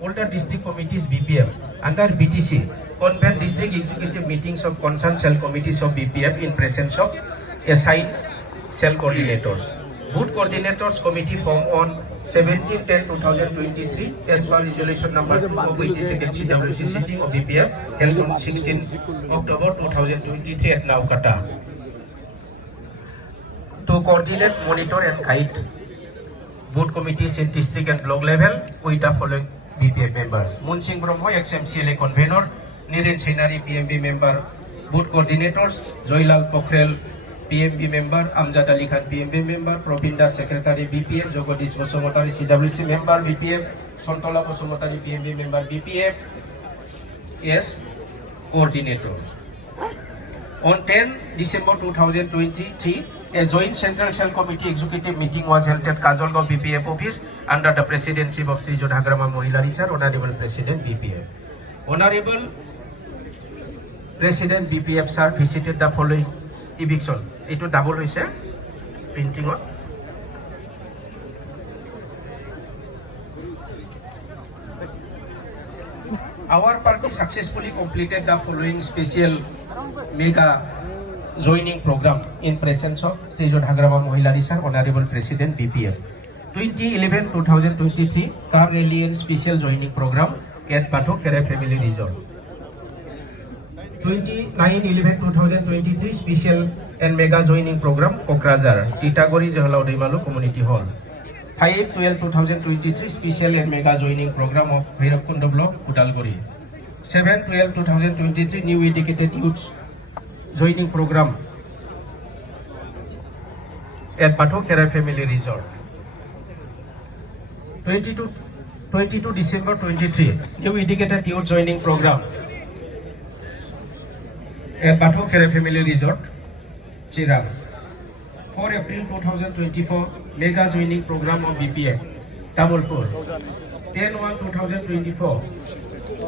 all the district committees BPF under BTC convene district executive meetings of concerned cell committees of BPF in presence of assigned cell coordinators. Both coordinators committee formed on 17/10/2023 as per resolution number 2 of 82nd CWC sitting of BPF held on 16 October 2023 at Naukata to coordinate, monitor and guide both committees in district and block level with the following BPF members: Moon Singh Brahmo, ex-MCLA convener; Niren Chenari, PMB member; both coordinators: Joylal Pokhrel, PMB member; Amjad Ali Khan, PMB member; Probin Das, secretary BPF; Jagadish Bosomotari, CWC member BPF; Sontola Bosomotari, PMB member BPF as coordinators. On 10 December 2023, a joint Central Cell Committee executive meeting was held at Kajolgaon BPF office under the presidency of Sri Jodhagrama Mohilari sir, Honorable President BPF. Honorable President BPF sir visited the following eviction. Itu double hoise printing on. Our party successfully completed the following special mega joining program in presence of Sri Jodhagrama Mohilari sir, Honorable President BPF. 2011-2023 Car Rally and Special Joining Program at Pathok Kere Family Resort. 29-11-2023 Special and Mega Joining Program Kokrajhar, Titagori Jahala Deimalu Community Hall. 5-12-2023 Special and Mega Joining Program of Bhairavkund Block, Udalguri. 7-12-2023 New Educated Youths Joining Program at Pathok Kere Family Resort. 22 December 23 New Educated Youth Joining Program at Pathok Kere Family Resort, Chirang. 4 April 2024 Mega Joining Program of BPF, Tamulpur. 10/1/2024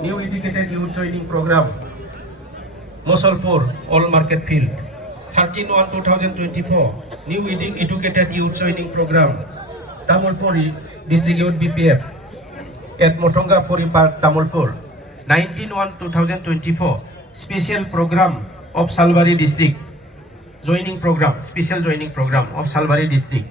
New Educated Youth Joining Program, Mosolpur, All Market Field. 13/1/2024 New Educated Youth Joining Program, Tamulpur District Youth BPF at Motonga Puri Park, Tamulpur. 19/1/2024 Special Program of Salbari District Joining Program, Special Joining Program of Salbari District.